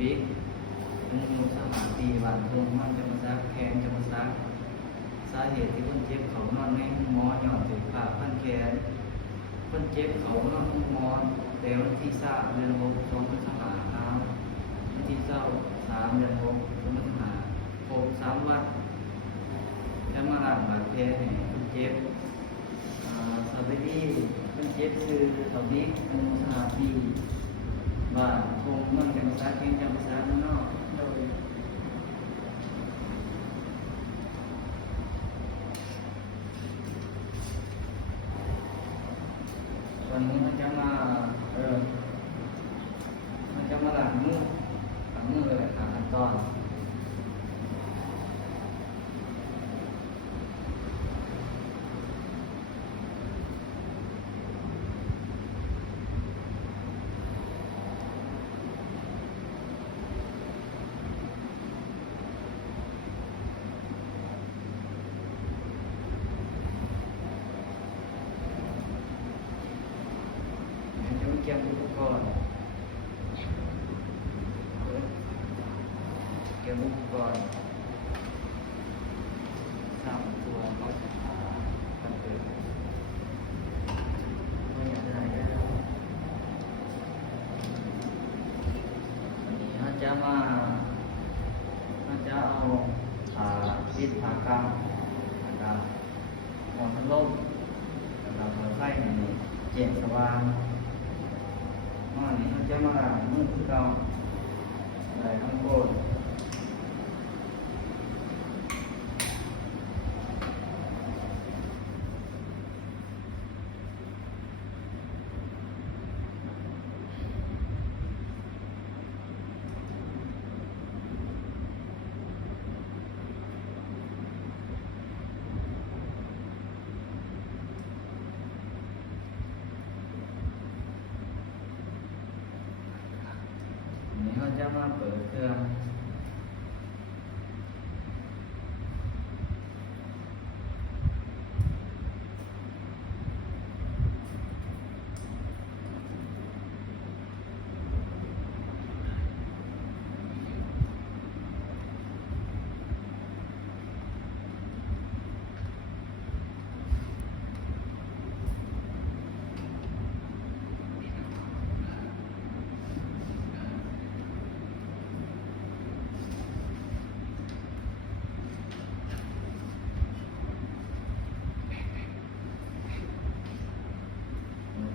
บิ๊กเป็นสถานปีบ้านทงมันจะมาซักแขนจะมาซักสาเหตุที่คนเจ็บเขานอนในห้องหมอหย่อนถือผ้าพันแขนคนเจ็บเขานอนห้องหมอแต่วันที่3 เดือน 6 2565วันที่3 เดือน 6 2565ครบ3 วันจะมาล้างบาดแผลให้คนเจ็บสวัสดีคนเจ็บคือเถาบิ๊กเป็นสถานปีบ้านทงมันจะมาซักแขนจะมาซักข้างนอกโดยวันนี้มันจะมามันจะมาหลังมือเลยหาขั้นตอนเก็บอุปกรณ์สามตัวก็ตั้งเกิดไม่อยากได้แล้ววันนี้เขาจะเอาปิดผากลางหมอนพัดลมแล้วก็ไฟนี่เจ็บสว่างนี่เขาจะมาล้างมือคือเก่าได้ทั้งโคตรนี่เขาจะมาเปิดเครื่อง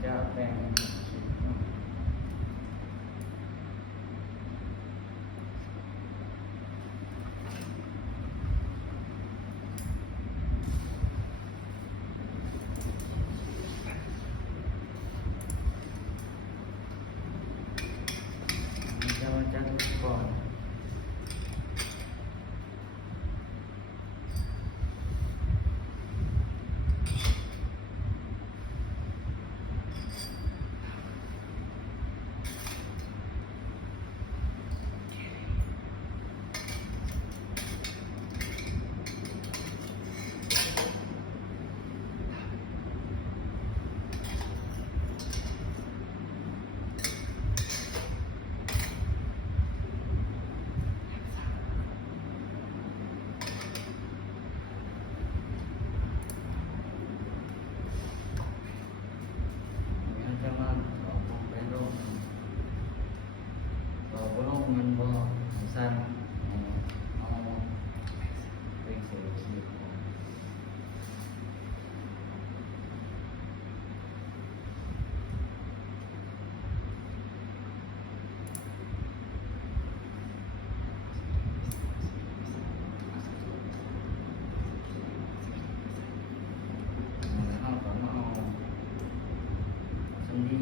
จะแบ่งจะมาจัดก่อนมันบ่สั้นเอาไปเสียชีวิตเอาต่อมาเอาสันดี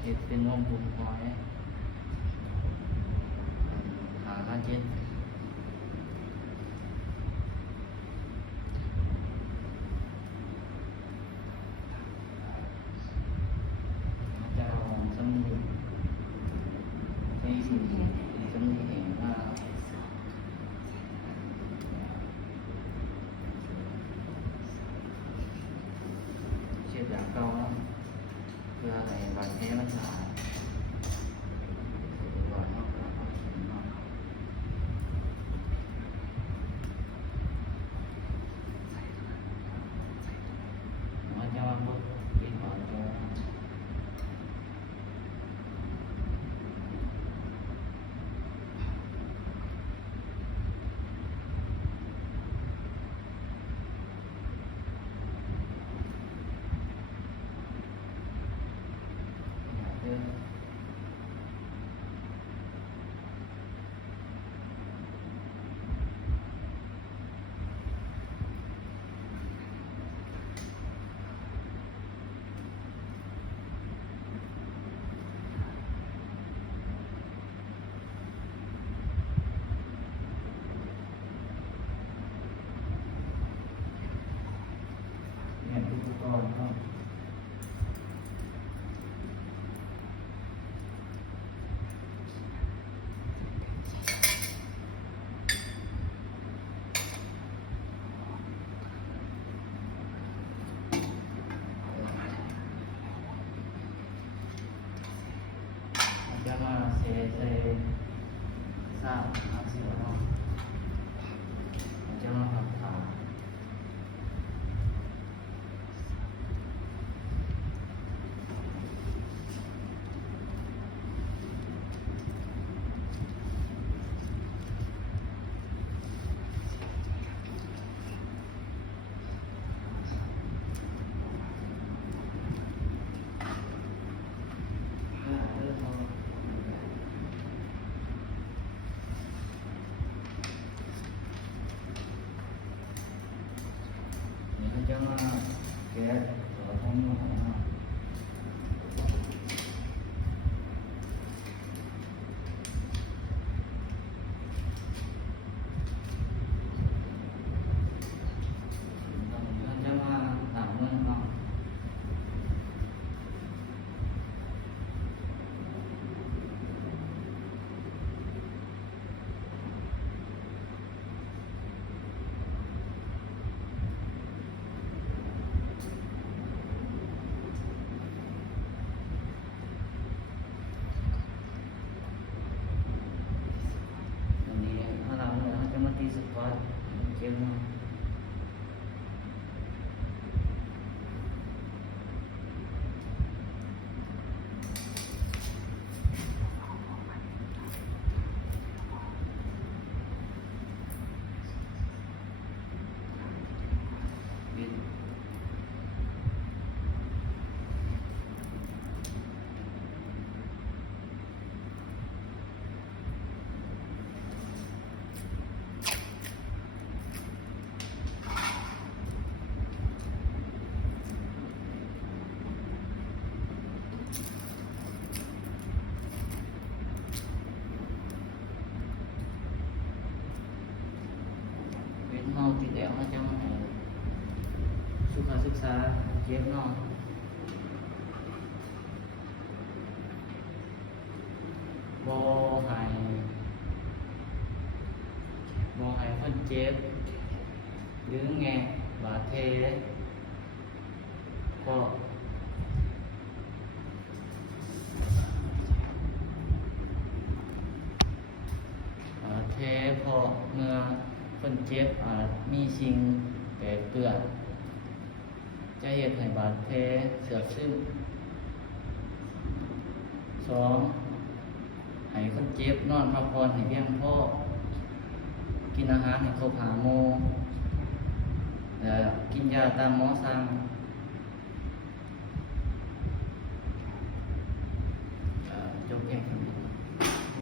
เห็ดเป็นวงกลมหอยหาค่าเจ็ดจะเอาสมุดใช้สมุดเองว่าเช็ดอย่างเก่าเพื่อให้บาดแผลมันสะอาดก่อนเนาะมันจะมาพูดกินก่อนจะเนี่ยทุกตอนเนาะจะมาเซสร้างอาเซียนเนาะจะมาผัดผ่าจะมาแกะตัวท้องน้องจะมาหนังเมืองเนาะวันนี้ถ้าเราเนี่ยจะมาตีสควอตเก่งมากบิดเป็นห้องที่เดียวเขาจะมาให้สุขศึกษาเก็บเนาะบ่ให้คนเจ็บหรือแงะบาดแผลก็แผลเพราะเมื่อคนเจ็บอาจมีสิ่งแปรเปื้อนจะเฮ็ดให้บาดแผลเสื่อมซึมสองให้คนเจ็บนอนพักผ่อนให้เพียงพอกินอาหารให้ครบ5 โมงและกินยาตามหมอสั่ง